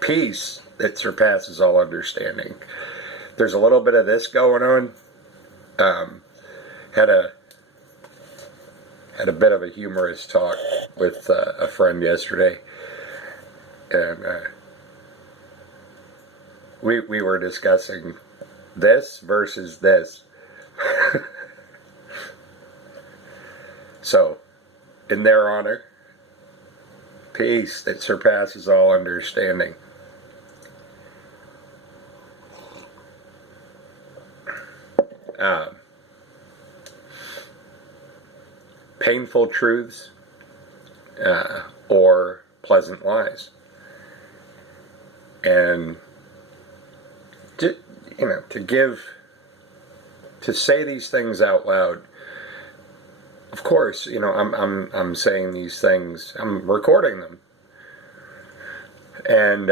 Peace that surpasses all understanding. There's a little bit of this going on. Had a bit of a humorous talk with a friend yesterday, and we were discussing this versus this. So, in their honor, peace that surpasses all understanding. Painful truths or pleasant lies. And to say these things out loud. Of course, I'm saying these things. I'm recording them, and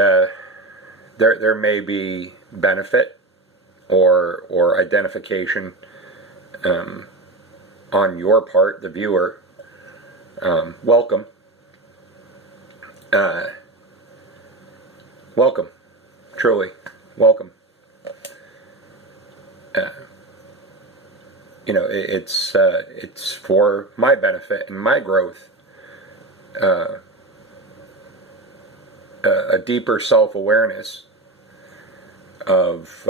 there may be benefit or identification on your part, the viewer. Welcome. Welcome. Truly, welcome. It's for my benefit and my growth. A deeper self-awareness of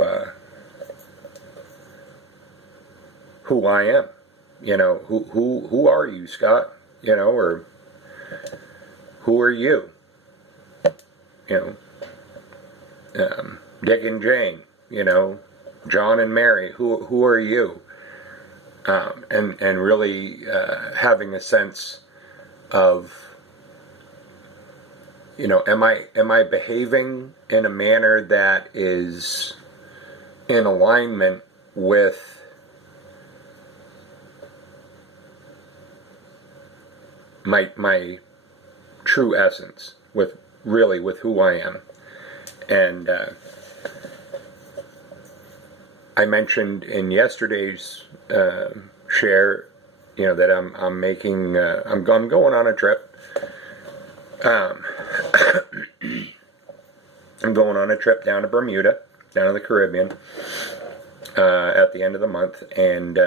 who I am. Who are you, Scott? Or who are you? Dick and Jane. John and Mary. Who are you? And really having a sense of, am I behaving in a manner that is in alignment with my true essence, with who I am. And I mentioned in yesterday's share, that I'm making, I'm going on a trip. I'm going on a trip down to Bermuda, down to the Caribbean, at the end of the month, and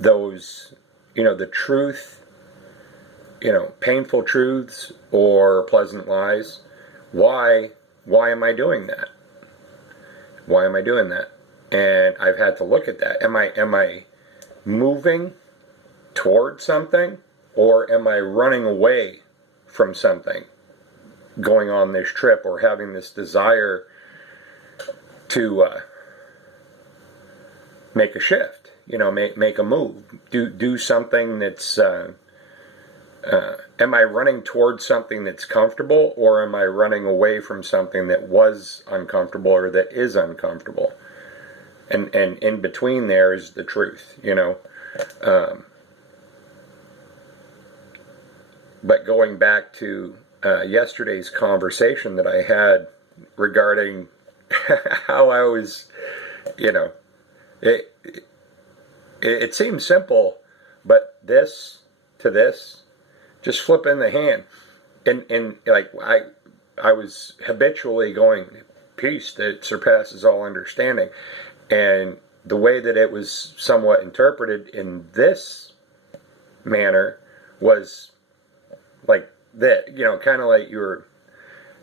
those, the truth, painful truths or pleasant lies. Why am I doing that? Why am I doing that? And I've had to look at that. Am I moving toward something, or am I running away from something? Going on this trip, or having this desire to make a shift, make a move, do something that's. Am I running towards something that's comfortable, or am I running away from something that was uncomfortable or that is uncomfortable? And in between there is the truth, But going back to yesterday's conversation that I had regarding how I was, it seems simple, but this to this, just flip in the hand. And like I was habitually going, peace that surpasses all understanding. And the way that it was somewhat interpreted in this manner was like that, kind of like you were,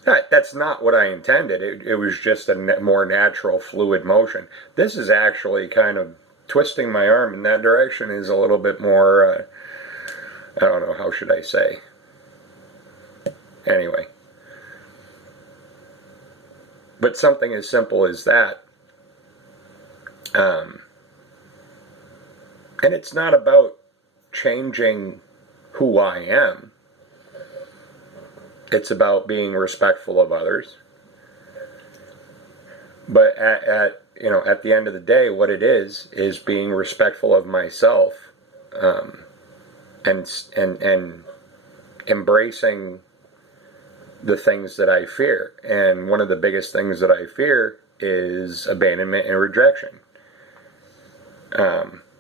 that's not what I intended. It was just a more natural, fluid motion. This is actually kind of twisting my arm in that direction is a little bit more, I don't know, how should I say? Anyway. But something as simple as that. And it's not about changing who I am. It's about being respectful of others. But at the end of the day, what it is being respectful of myself, and embracing the things that I fear. And one of the biggest things that I fear is abandonment and rejection.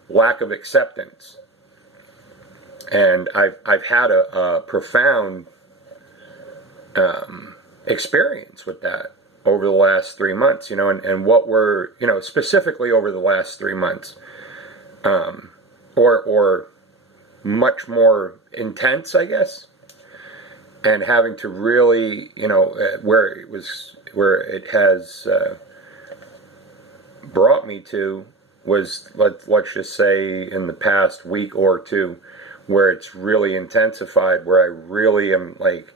Lack of acceptance. And I've had a profound experience with that over the last 3 months, and what were, specifically over the last 3 months, or much more intense, I guess, and having to really, where it has brought me to was, let's just say, in the past week or two, where it's really intensified, where I really am like,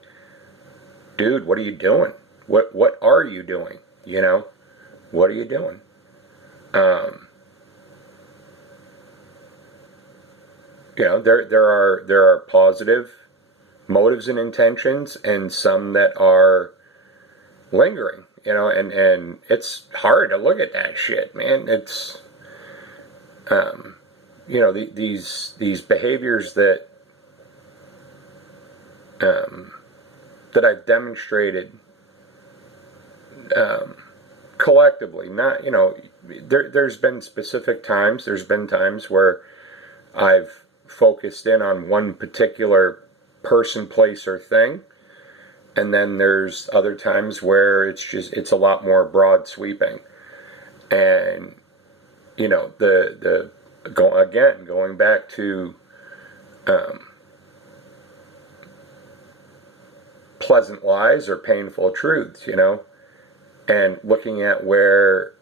dude, what are you doing? What are you doing? What are you doing? There are positive motives and intentions, and some that are lingering. And it's hard to look at that shit, man. It's these behaviors that that I've demonstrated collectively. Not, there's been specific times. There's been times where I've focused in on one particular person, place, or thing, and then there's other times where it's a lot more broad sweeping. And going back to pleasant lies or painful truths, and looking at where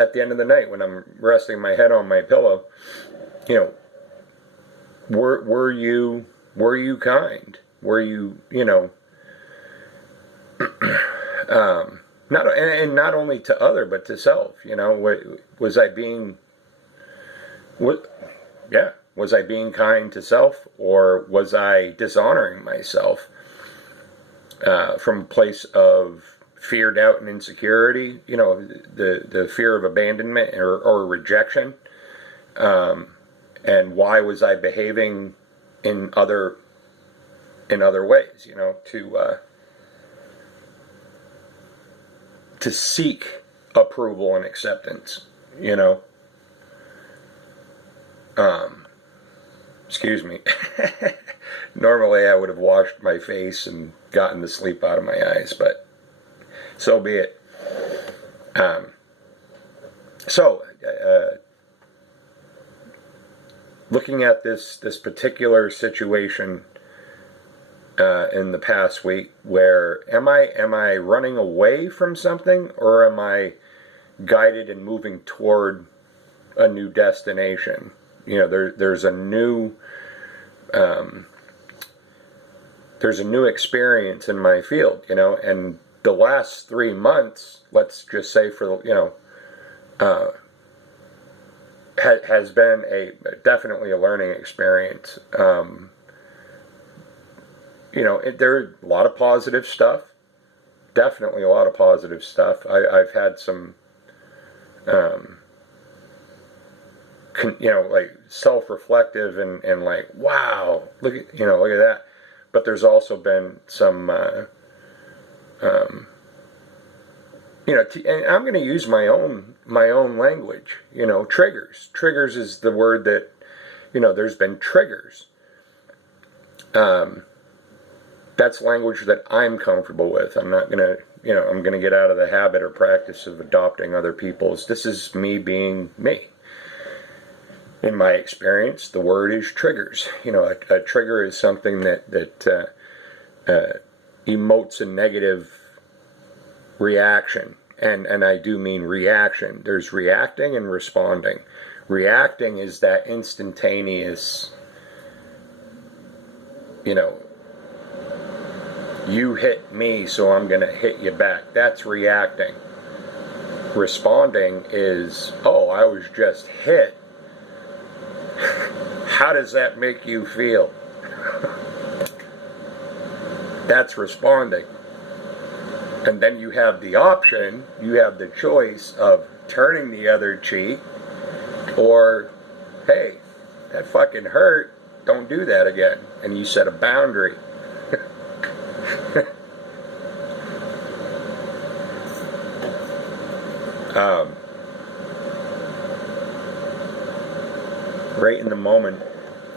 at the end of the night when I'm resting my head on my pillow, were you kind? Were you, not only to other, but to self, was I being kind to self, or was I dishonoring myself from a place of fear, doubt, and insecurity, the fear of abandonment or rejection, and why was I behaving in other ways, to seek approval and acceptance, excuse me. Normally I would have washed my face and gotten the sleep out of my eyes, but so be it. Looking at this particular situation in the past week, where am I running away from something, or am I guided and moving toward a new destination? There's a new experience in my field, and the last 3 months, let's just say, has been definitely a learning experience. There are a lot of positive stuff. Definitely a lot of positive stuff. I've had some, like self-reflective and like, wow, look at that. But there's also been some, and I'm going to use my own language. Triggers. Triggers is the word that, there's been triggers. That's language that I'm comfortable with. I'm not going to, I'm going to get out of the habit or practice of adopting other people's. This is me being me. In my experience, the word is triggers. A trigger is something that emotes a negative reaction. And I do mean reaction. There's reacting and responding. Reacting is that instantaneous, you hit me, so I'm going to hit you back. That's reacting. Responding is, oh, I was just hit. How does that make you feel? That's responding. And then you have the option, you have the choice of turning the other cheek, or, hey, that fucking hurt, don't do that again. And you set a boundary. Right in the moment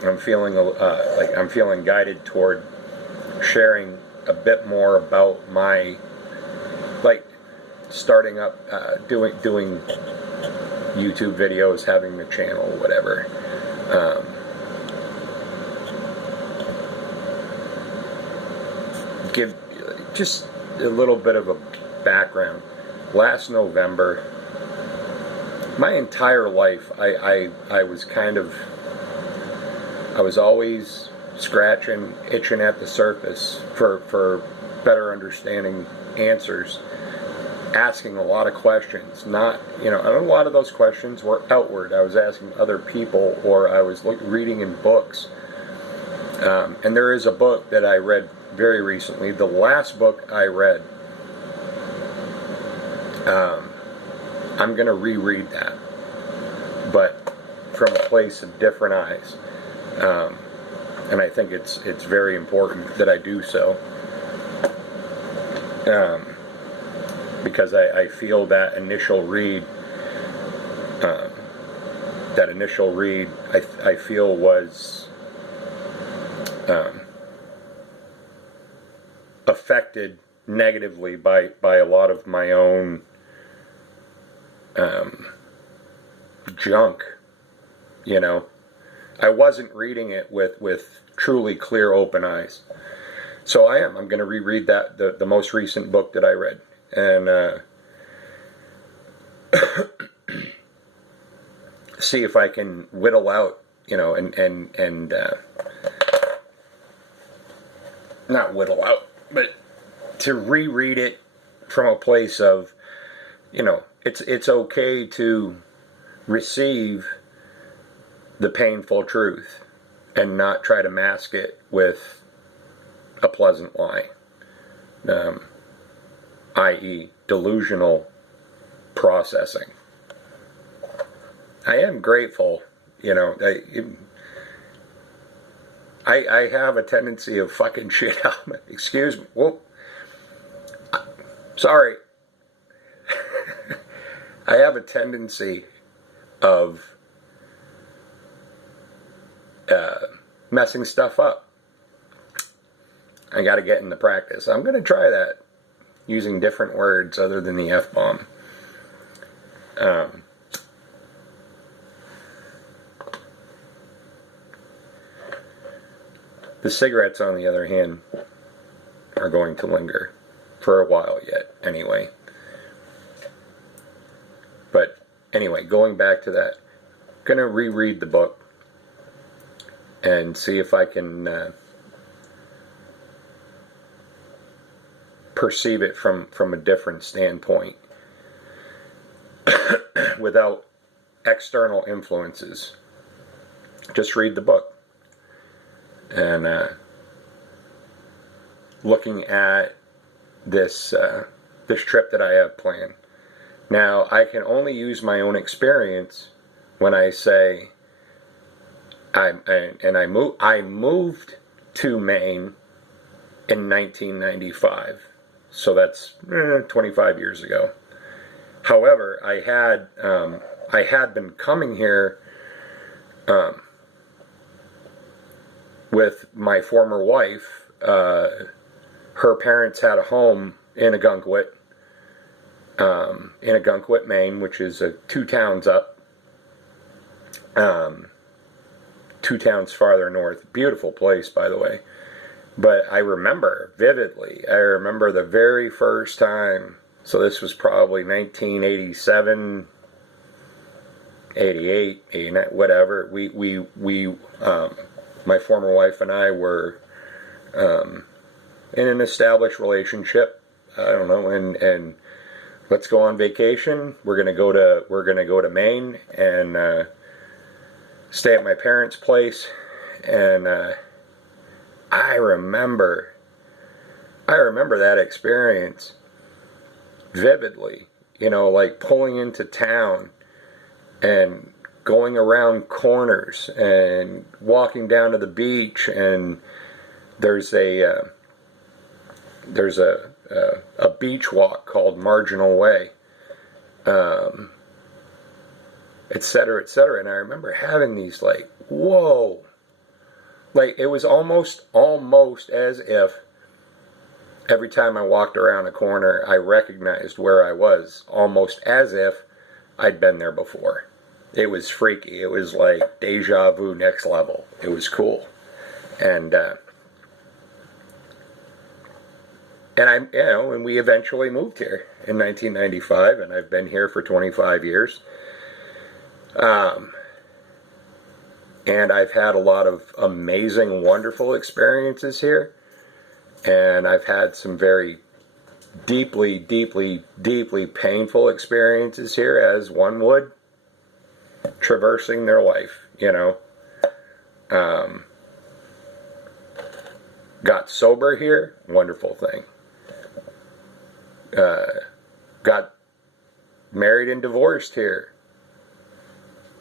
I'm feeling like I'm feeling guided toward sharing a bit more about my, like, starting up, doing YouTube videos, having the channel, whatever. Give just a little bit of a background. Last November, my entire life, I was kind of, I was always scratching, itching at the surface for better understanding answers, asking a lot of questions. Not, and a lot of those questions were outward. I was asking other people, or I was reading in books. And there is a book that I read very recently, the last book I read. I'm going to reread that, but from a place of different eyes. And I think it's very important that I do so, because I feel that initial read, I feel was affected negatively by a lot of my own junk. I wasn't reading it with truly clear, open eyes. So I'm going to reread that, the most recent book that I read, and see if I can whittle out, and not whittle out, but to reread it from a place of, it's okay to receive the painful truth and not try to mask it with a pleasant lie, i.e. delusional processing. I am grateful, I have a tendency of fucking shit out. Excuse me. Whoop. Sorry. I have a tendency of messing stuff up. I got to get into practice. I'm going to try that, using different words other than the F-bomb. The cigarettes, on the other hand, are going to linger for a while yet, anyway. But anyway, going back to that, I'm going to reread the book and see if I can perceive it from a different standpoint without external influences. Just read the book. And looking at this trip that I have planned. Now, I can only use my own experience when I say I moved to Maine in 1995. So that's 25 years ago. However, I had been coming here with my former wife. Her parents had a home in Ogunquit, Maine, which is 2 towns up, 2 towns farther north. Beautiful place, by the way. But I remember vividly, the very first time, so this was probably 1987, 88, 89, whatever, we my former wife and I were in an established relationship. I don't know, and let's go on vacation. We're gonna go to Maine and stay at my parents' place. And I remember that experience vividly. Like pulling into town and going around corners and walking down to the beach, and there's a beach walk called Marginal Way, etc., etc. And I remember having these like, whoa, Like, it was almost as if every time I walked around a corner, I recognized where I was, almost as if I'd been there before. It was freaky. It was like deja vu next level. It was cool. And and we eventually moved here in 1995, and I've been here for 25 years. And I've had a lot of amazing, wonderful experiences here. And I've had some very deeply, deeply, deeply painful experiences here, as one would, traversing their life, Got sober here, wonderful thing. Got married and divorced here,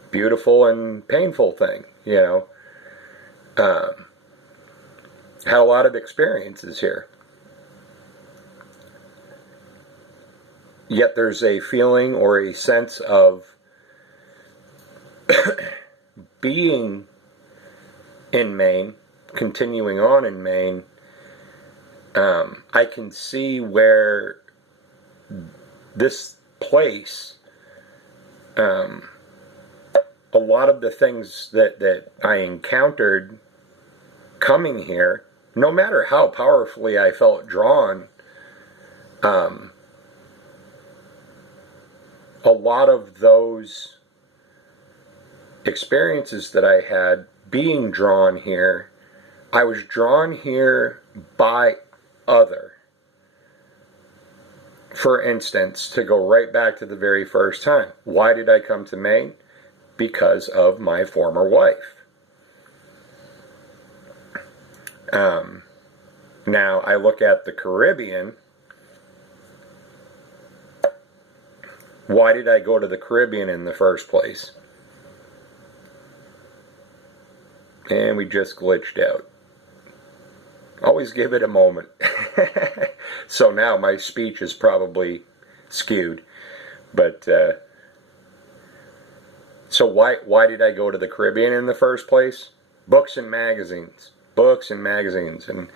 beautiful and painful thing, Had a lot of experiences here. Yet there's a feeling or a sense of being in Maine, continuing on in Maine. I can see where this place, a lot of the things that I encountered coming here, no matter how powerfully I felt drawn, a lot of those experiences that I had being drawn here, I was drawn here by other. For instance, to go right back to the very first time, why did I come to Maine? Because of my former wife. Now, I look at the Caribbean. Why did I go to the Caribbean in the first place? And we just glitched out. Always give it a moment. So now my speech is probably skewed. But, so why did I go to the Caribbean in the first place? Books and magazines. Books and magazines and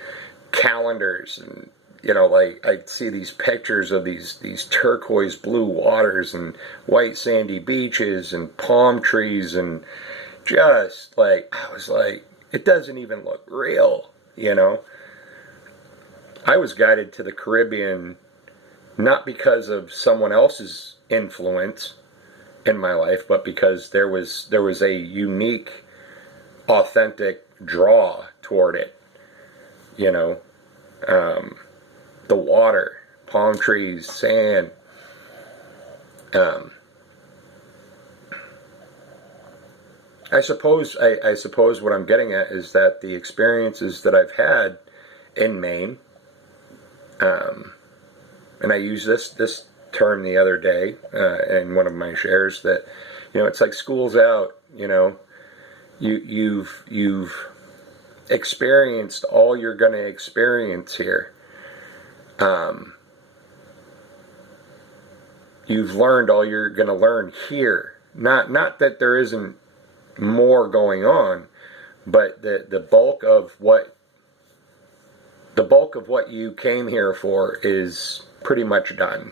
calendars, and like I see these pictures of these turquoise blue waters and white sandy beaches and palm trees, and just like I was like, it doesn't even look real, I was guided to the Caribbean not because of someone else's influence in my life, but because there was a unique, authentic draw toward it. The water, palm trees, sand. I suppose what I'm getting at is that the experiences that I've had in Maine, and I used this term the other day in one of my shares, that it's like school's out. You've experienced all you're going to experience here. You've learned all you're going to learn here. Not that there isn't more going on, but the bulk of what you came here for is pretty much done.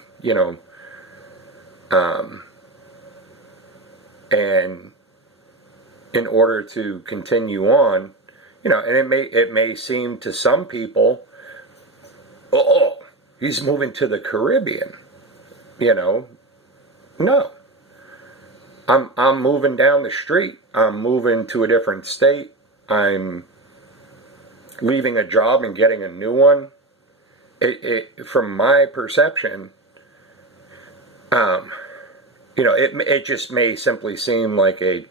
And in order to continue on, and it may seem to some people, oh, he's moving to the Caribbean. No. I'm moving down the street. I'm moving to a different state. I'm leaving a job and getting a new one. From my perception, it just may simply seem like a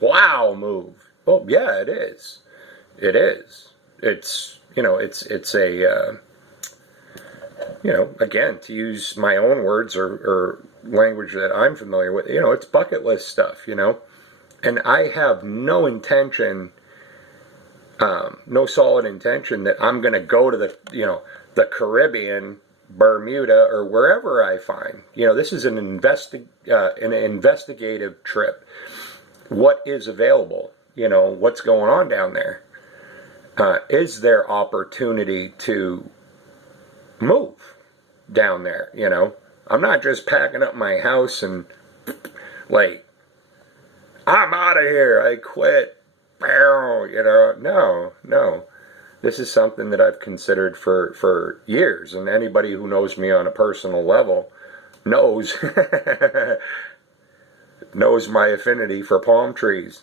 wow move. Well, yeah, it is. It is. It's a again, to use my own words or language that I'm familiar with, it's bucket list stuff, and I have no intention, no solid intention that I'm going to go to the Caribbean, Bermuda, or wherever I find. This is an investigative trip. What is available? What's going on down there? is there opportunity to move down there? You know, I'm not just packing up my house and like, I'm out of here, I quit. You know, no. This is something that I've considered for years, and anybody who knows me on a personal level knows knows my affinity for palm trees,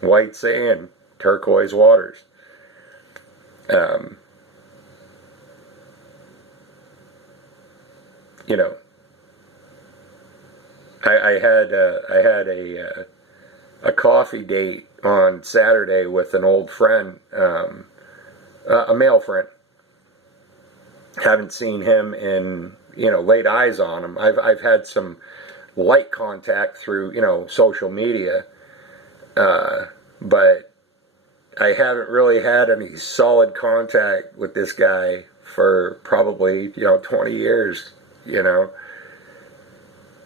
white sand, turquoise waters. You know, I had a coffee date on Saturday with an old friend, a male friend. Haven't seen him in, you know, laid eyes on him. I've had some light contact through, you know, social media, but I haven't really had any solid contact with this guy for probably, you know, 20 years, you know,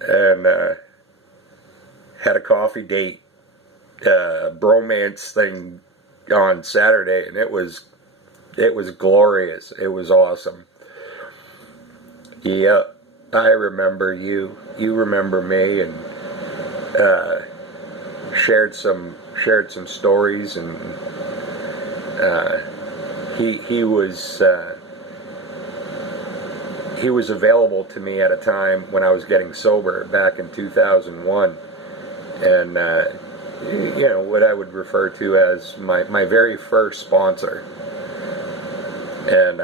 and had a coffee date, bromance thing on Saturday, and it was glorious. It was awesome. Yep, I remember you. You remember me, and shared some stories, and he was available to me at a time when I was getting sober back in 2001, and you know, what I would refer to as my very first sponsor, and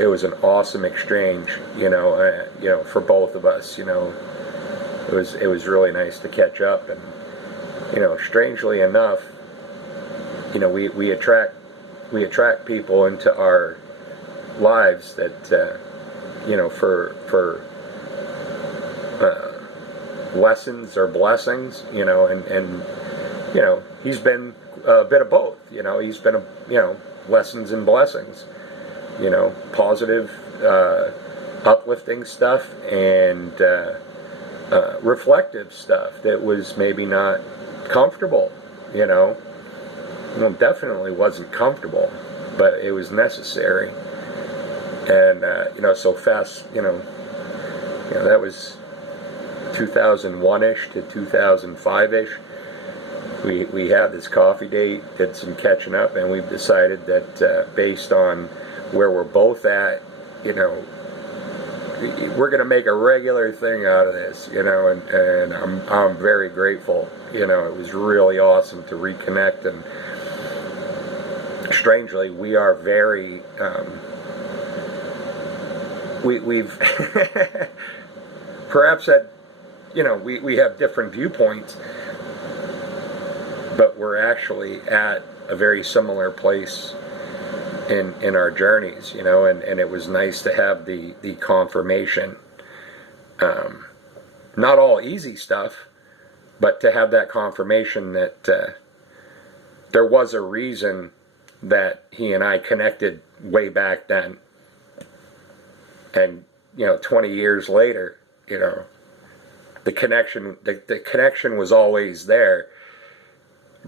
it was an awesome exchange, you know, for both of us. You know, it was really nice to catch up, and you know, strangely enough, you know, we attract people into our lives that you know, for lessons or blessings, you know, and you know, he's been a bit of both. You know, he's been you know, lessons and blessings, you know, positive, uplifting stuff, and reflective stuff that was maybe not comfortable, you know. Well, definitely wasn't comfortable, but it was necessary. And you know, so fast, you know, that was 2001-ish to 2005-ish. We had this coffee date, did some catching up, and we've decided that based on where we're both at, you know, we're going to make a regular thing out of this, you know, and I'm very grateful. You know, it was really awesome to reconnect, and strangely, we are very we've perhaps at, you know, we have different viewpoints, but we're actually at a very similar place in our journeys, you know, and it was nice to have the confirmation. Not all easy stuff, but to have that confirmation that there was a reason that he and I connected way back then. And, you know, 20 years later, you know, the connection was always there,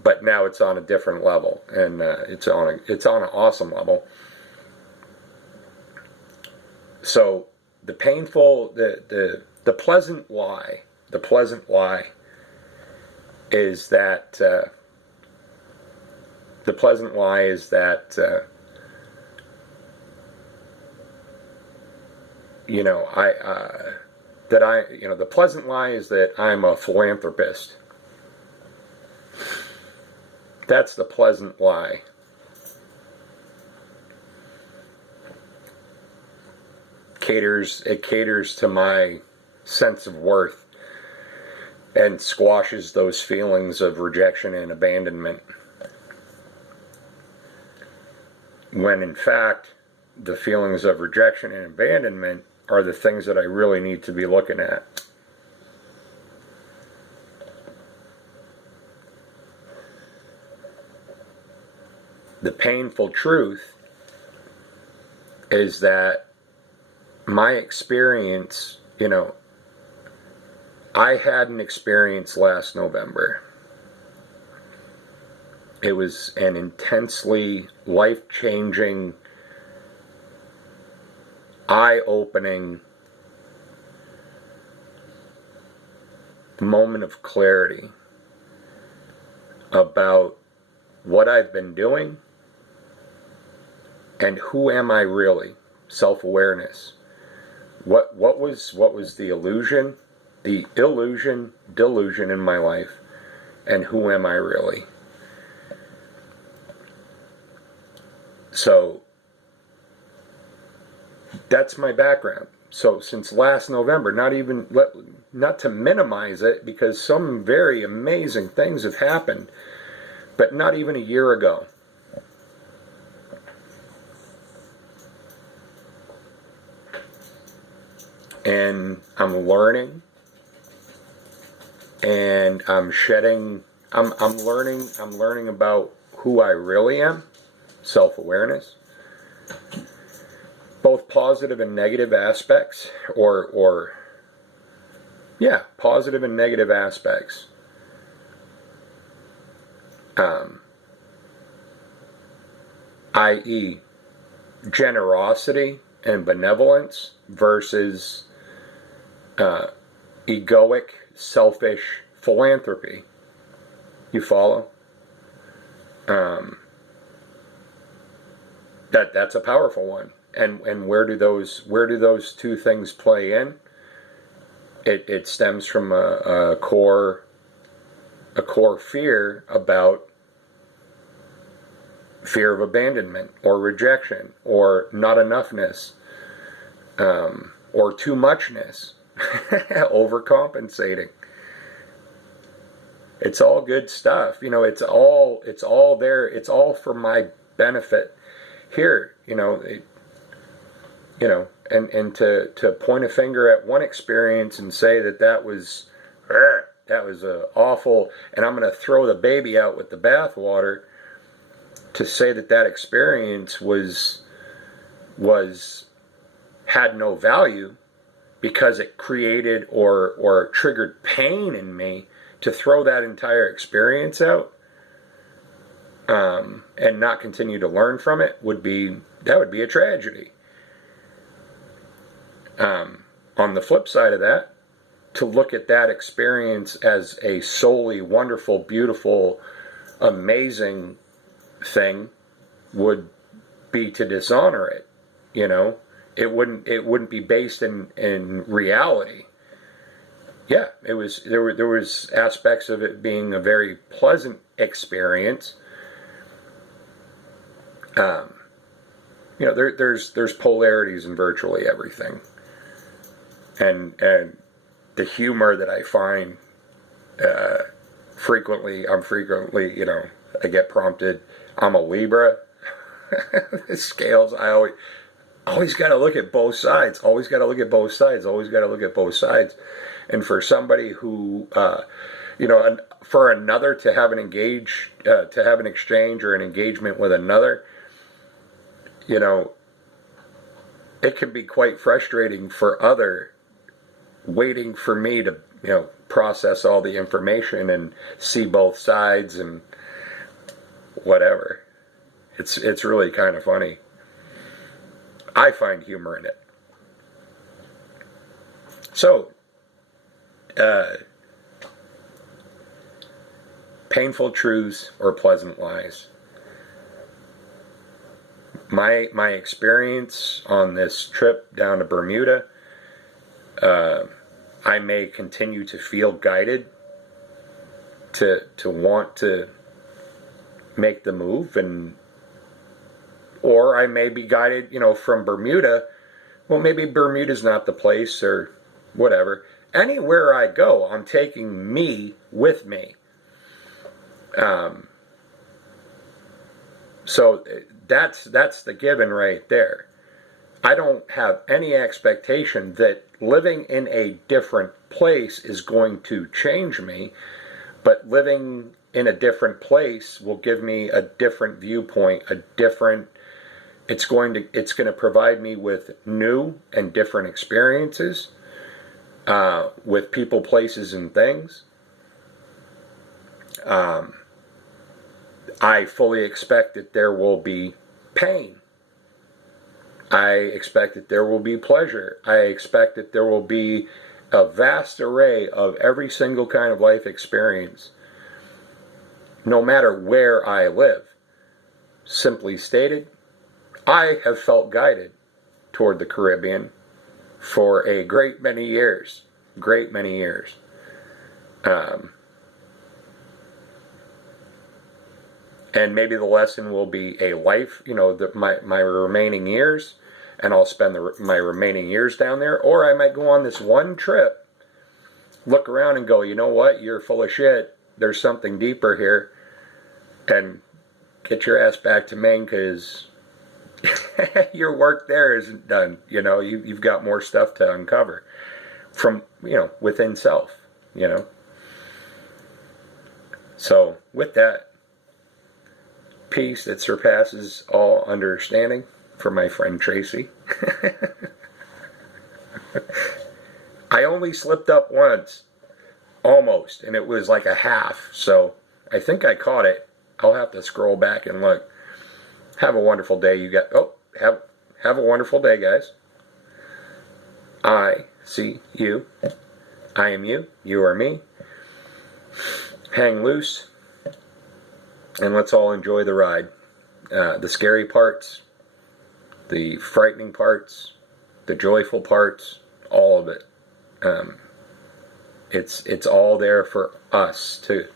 but now it's on a different level, and it's on an awesome level. So the painful, the pleasant lie is that you know, the pleasant lie is that I'm a philanthropist. That's the pleasant lie. It caters to my sense of worth and squashes those feelings of rejection and abandonment. When in fact, the feelings of rejection and abandonment are the things that I really need to be looking at. The painful truth is that my experience, you know, I had an experience last November. It was an intensely life-changing, eye-opening moment of clarity about what I've been doing and who am I really. Self-awareness. What was the illusion, delusion in my life, and who am I really? So that's my background. So since last November, not to minimize it, because some very amazing things have happened, but not even a year ago, and I'm learning, and I'm shedding. I'm learning about who I really am. Self-awareness, both positive and negative aspects, positive and negative aspects. I.e., generosity and benevolence versus egoic, selfish philanthropy. You follow? That's a powerful one. And where do those two things play in? It stems from a core fear about fear of abandonment or rejection or not enoughness, or too muchness, overcompensating. It's all good stuff. It's all there. It's all for my benefit here. And to point a finger at one experience and say that was awful, and I'm going to throw the baby out with the bathwater, to say that experience had no value because it created or triggered pain in me, to throw that entire experience out and not continue to learn from it would be a tragedy. On the flip side of that, to look at that experience as a solely wonderful, beautiful, amazing thing would be to dishonor it. It wouldn't be based in reality. Yeah, there was aspects of it being a very pleasant experience. There's polarities in virtually everything. And the humor that I find frequently, I get prompted. I'm a Libra. The scales, I always got to look at both sides. Always got to look at both sides. Always got to look at both sides. And for somebody who, for another to have an exchange or an engagement with another, it can be quite frustrating for other, waiting for me to, process all the information and see both sides and whatever. It's really kind of funny. I find humor in it. So, painful truths or pleasant lies. My experience on this trip down to Bermuda, I may continue to feel guided to want to make the move, or I may be guided, from Bermuda. Well, maybe Bermuda's not the place, or whatever. Anywhere I go, I'm taking me with me. So that's the given right there. I don't have any expectation that living in a different place is going to change me, but living in a different place will give me a different viewpoint, it's going to provide me with new and different experiences, with people, places, and things. I fully expect that there will be pain. I expect that there will be pleasure. I expect that there will be a vast array of every single kind of life experience, no matter where I live. Simply stated, I have felt guided toward the Caribbean for a great many years. Great many years. And maybe the lesson will be a life, my remaining years, and I'll spend my remaining years down there. Or I might go on this one trip, look around and go, you know what, you're full of shit. There's something deeper here. And get your ass back to Maine, because your work there isn't done. You've got more stuff to uncover from, within self, So with that, peace that surpasses all understanding for my friend Tracy. I only slipped up once, almost, and it was like a half, so I think I caught it. I'll have to scroll back and look. Have a wonderful day, have a wonderful day, guys. I see you. I am you. You are me. Hang loose, and let's all enjoy the ride. The scary parts, the frightening parts, the joyful parts, all of it. It's all there for us too.